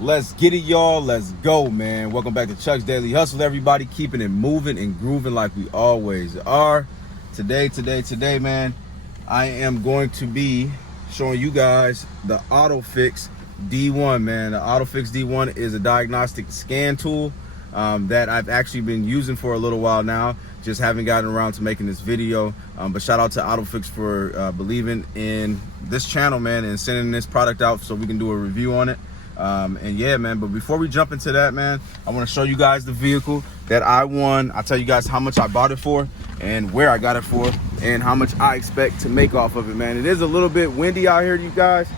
Let's get it, y'all. Let's go, man. Welcome back to Chuck's Daily Hustle, everybody. Keeping it moving and grooving like we always are. Today, man, I am going to be showing you guys the OTOFIX D1, man. The OTOFIX D1 is a diagnostic scan tool that I've actually been using for a little while now. Just haven't gotten around to making this video. But shout out to OTOFIX for believing in this channel, man, and sending this product out so we can do a review on it. And yeah, man, but before we jump into that, man, I want to show you guys the vehicle that I won. I'll tell you guys how much I bought it for and where I got it for and how much I expect to make off of it, man. It is a little bit windy out here, you guys,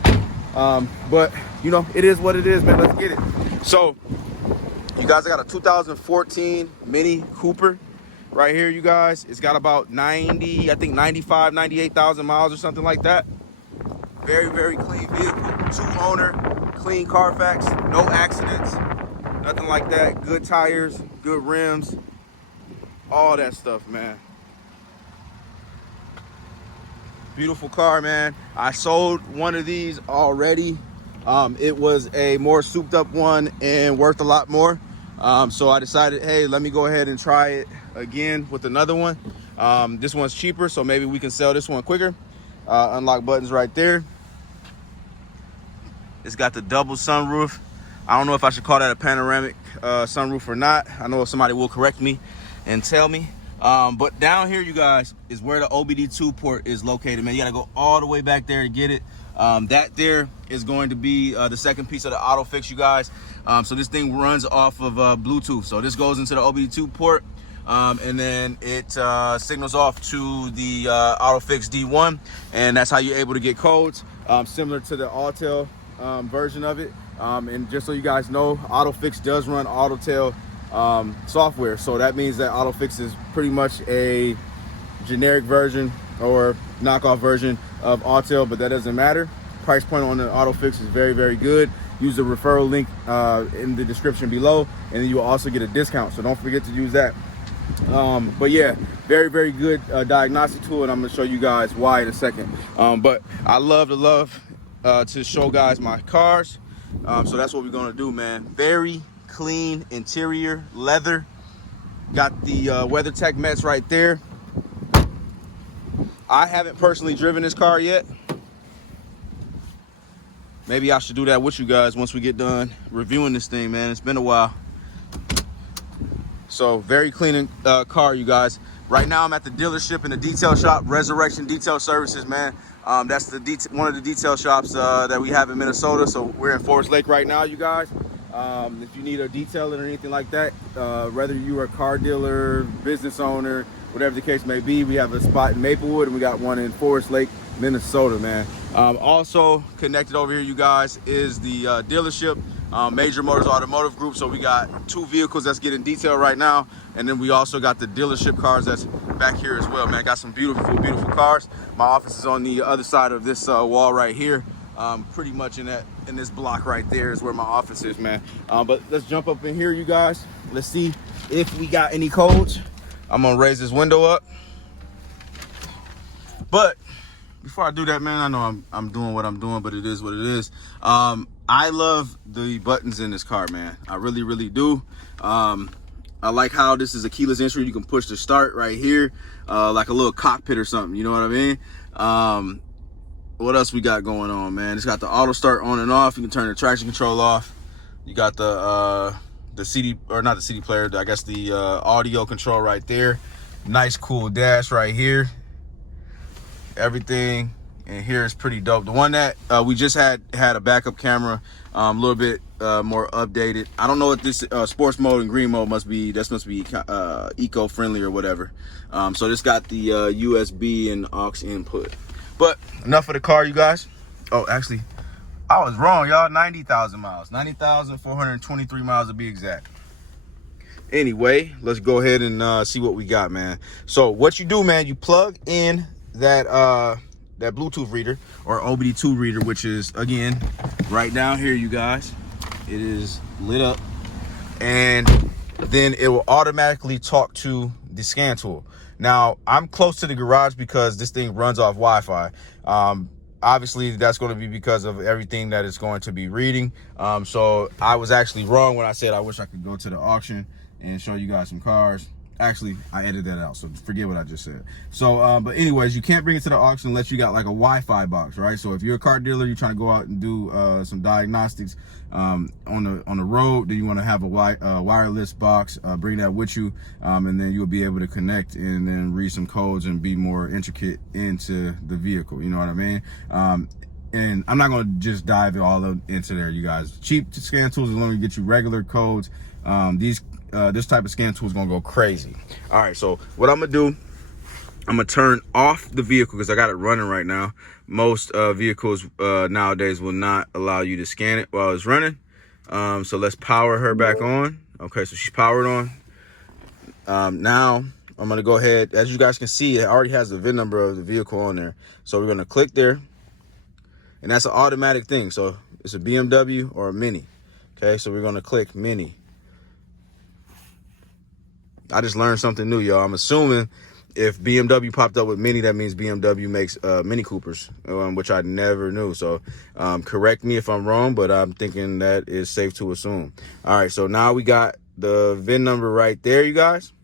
but you know, it is what it is, man. Let's get it. So you guys, I got a 2014 Mini Cooper right here, you guys. It's got about 98,000 miles or something like that. Very clean vehicle, 2-owner, clean Carfax, no accidents, nothing like that. Good tires, good rims, all that stuff, man. Beautiful car, man. I sold one of these already. It was a more souped up one and worth a lot more. So I decided, hey, let me go ahead and try it again with another one. This one's cheaper, so maybe we can sell this one quicker. Unlock buttons right there. It's got the double sunroof. I don't know if I should call that a panoramic sunroof or not. I know somebody will correct me and tell me. But down here, you guys, is where the OBD2 port is located, man. You gotta go all the way back there to get it. That there is going to be the second piece of the OTOFIX, you guys. So this thing runs off of Bluetooth. So this goes into the OBD2 port. And then it signals off to the OTOFIX D1, and that's how you're able to get codes, similar to the Autel version of it. And just so you guys know, OTOFIX does run Autel software, so that means that OTOFIX is pretty much a generic version or knockoff version of Autel, but that doesn't matter. Price point on the OTOFIX is very good. Use the referral link in the description below, and then you will also get a discount, so don't forget to use that. But yeah, very good diagnostic tool, and I'm gonna show you guys why in a second. But I love to show guys my cars, so that's what we're gonna do, man. Very clean interior, leather. Got the WeatherTech Mets right there. I haven't personally driven this car yet. Maybe I should do that with you guys once we get done reviewing this thing, man. It's been a while. So very clean car, you guys. Right now I'm at the dealership in the detail shop, Resurrection Detail Services, man. That's the one of the detail shops that we have in Minnesota. So we're in Forest Lake right now, you guys. If you need a detailing or anything like that, whether you are a car dealer, business owner, whatever the case may be, we have a spot in Maplewood and we got one in Forest Lake, Minnesota, man. Also connected over here, you guys, is the dealership, Major Motors Automotive Group. So we got 2 vehicles that's getting detailed right now, and then we also got the dealership cars that's back here as well, man. Got some beautiful cars. My office is on the other side of this wall right here. Pretty much in this block right there is where my office is, man. But let's jump up in here, you guys. Let's see if we got any codes. I'm gonna raise this window up. But before I do that, man, I know I'm doing what I'm doing, but it is what it is. I love the buttons in this car, man. I really do. I like how this is a keyless entry. You can push the start right here, like a little cockpit or something, you know what I mean? What else we got going on, man? It's got the auto start on and off. You can turn the traction control off. You got the CD, or not the CD player, I guess the audio control right there. Nice cool dash right here. Everything in here is pretty dope. The one that we just had a backup camera, a little bit more updated. I don't know what this sports mode and green mode must be. This must be eco-friendly or whatever. So this got the USB and aux input. But enough of the car, you guys. Oh, actually, I was wrong, y'all. 90,000 miles. 90,423 miles to be exact. Anyway, let's go ahead and see what we got, man. So what you do, man, you plug in that Bluetooth reader or OBD2 reader, which is, again, right down here, you guys. It is lit up, and then it will automatically talk to the scan tool. Now, I'm close to the garage because this thing runs off Wi-Fi. obviously that's going to be because of everything that it's going to be reading. So I was actually wrong when I said I wish I could go to the auction and show you guys some cars. Actually, I edited that out, so forget what I just said. So, but anyways, you can't bring it to the auction unless you got like a Wi-Fi box, right? So if you're a car dealer, you're trying to go out and do some diagnostics on the road, then you want to have a wireless box. Bring that with you, and then you'll be able to connect and then read some codes and be more intricate into the vehicle. You know what I mean? And I'm not going to just dive all into there, you guys. Cheap scan tools is only get you regular codes. This type of scan tool is gonna go crazy. All right, so what I'm gonna do, I'm gonna turn off the vehicle because I got it running right now. Most vehicles nowadays will not allow you to scan it while it's running. So let's power her back on. Okay, so she's powered on. Now I'm gonna go ahead. As you guys can see, it already has the VIN number of the vehicle on there. So we're gonna click there, and that's an automatic thing. So it's a BMW or a Mini. Okay, so we're gonna click Mini. I just learned something new, y'all. I'm assuming if BMW popped up with Mini, that means BMW makes Mini Coopers, which I never knew. So correct me if I'm wrong, but I'm thinking that is safe to assume. All right, so now we got the VIN number right there, you guys.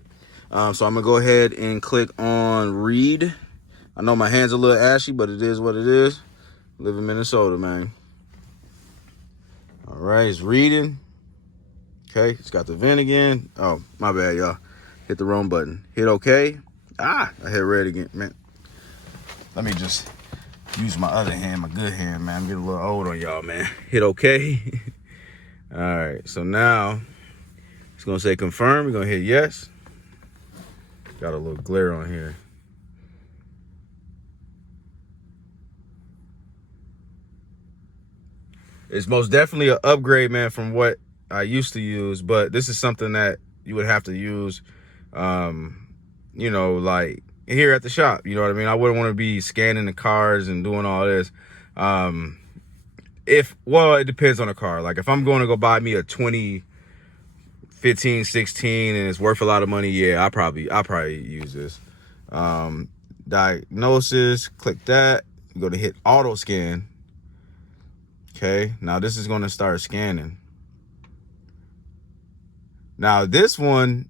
So I'm gonna go ahead and click on read. I know my hand's a little ashy, but it is what it is. Live in Minnesota, man. All right, it's reading. Okay, it's got the VIN again. Oh, my bad, y'all. Hit the wrong button. Hit OK. I hit red again, man. Let me just use my other hand, my good hand, man. I'm getting a little old on y'all, man. Hit OK. All right, so now it's gonna say confirm. We're gonna hit yes. Got a little glare on here. It's most definitely an upgrade, man, from what I used to use, but this is something that you would have to use, you know, like here at the shop. You know what I mean? I wouldn't want to be scanning the cars and doing all this. Well, it depends on the car. Like if I'm going to go buy me a 2015, 16 and it's worth a lot of money, yeah, I'll probably use this. Diagnosis, click that. You go to hit auto scan. Okay, now this is going to start scanning. Now this one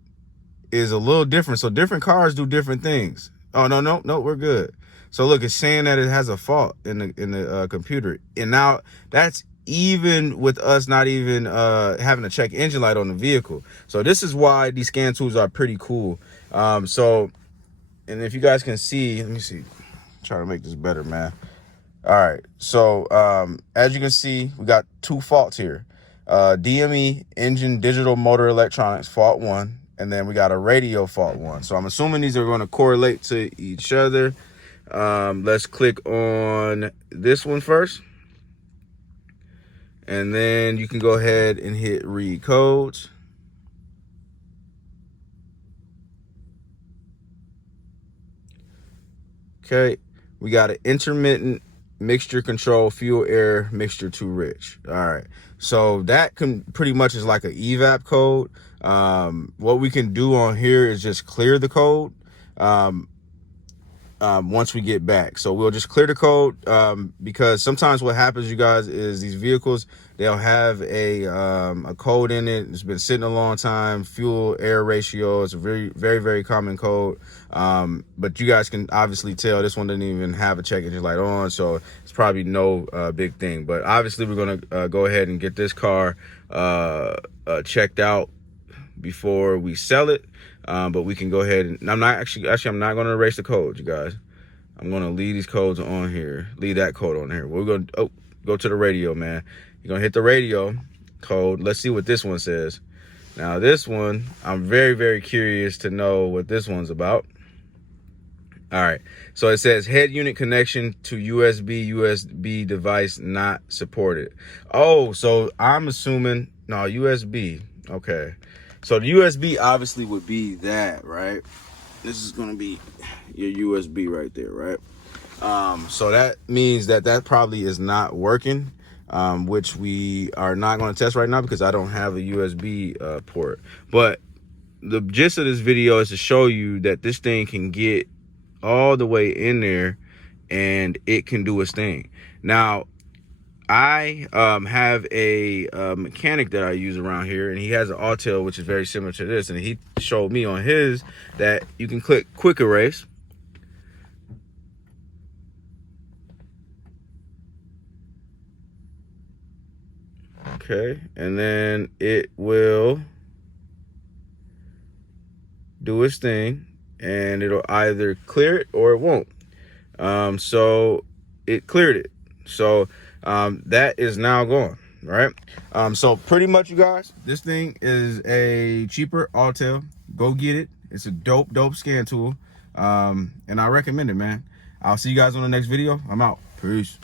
is a little different. So different cars do different things. Oh, no, we're good. So look, it's saying that it has a fault in the computer. And now that's even with us not even having to check engine light on the vehicle. So this is why these scan tools are pretty cool. So, and if you guys can see, let me see, try to make this better, man. All right, so as you can see, we got two faults here. DME, engine digital motor electronics, fault 1, and then we got a radio fault 1. So I'm assuming these are going to correlate to each other. Let's click on this one first, and then you can go ahead and hit read codes. Okay, we got an intermittent mixture control, fuel air mixture too rich. All right, so that can pretty much is like an evap code. What we can do on here is just clear the code once we get back. So we'll just clear the code because sometimes what happens, you guys, is these vehicles, they'll have a code in it. It's been sitting a long time. Fuel air ratio. It's a very, very, very common code. But you guys can obviously tell this one didn't even have a check engine light on, so it's probably no big thing. But obviously we're gonna go ahead and get this car checked out before we sell it. But we can go ahead and I'm not going to erase the code, you guys. I'm going to leave these codes on here. Leave that code on here. We're going to go to the radio, man. You're going to hit the radio code. Let's see what this one says. Now this one, I'm very, very curious to know what this one's about. All right, so it says head unit connection to USB device not supported. Oh, so I'm assuming, no, USB. Okay, so the USB obviously would be that, right? This is gonna be your USB right there, right? So that means that probably is not working, which we are not gonna test right now because I don't have a USB port. But the gist of this video is to show you that this thing can get all the way in there and it can do its thing. Now, I have a mechanic that I use around here, and he has an Autel, which is very similar to this, and he showed me on his that you can click quick erase. Okay, and then it will do its thing, and it'll either clear it or it won't. So it cleared it. So that is now gone, right? So pretty much, you guys, this thing is a cheaper Autel. Go get it. It's a dope scan tool, and I recommend it, man. I'll see you guys on the next video. I'm out. Peace.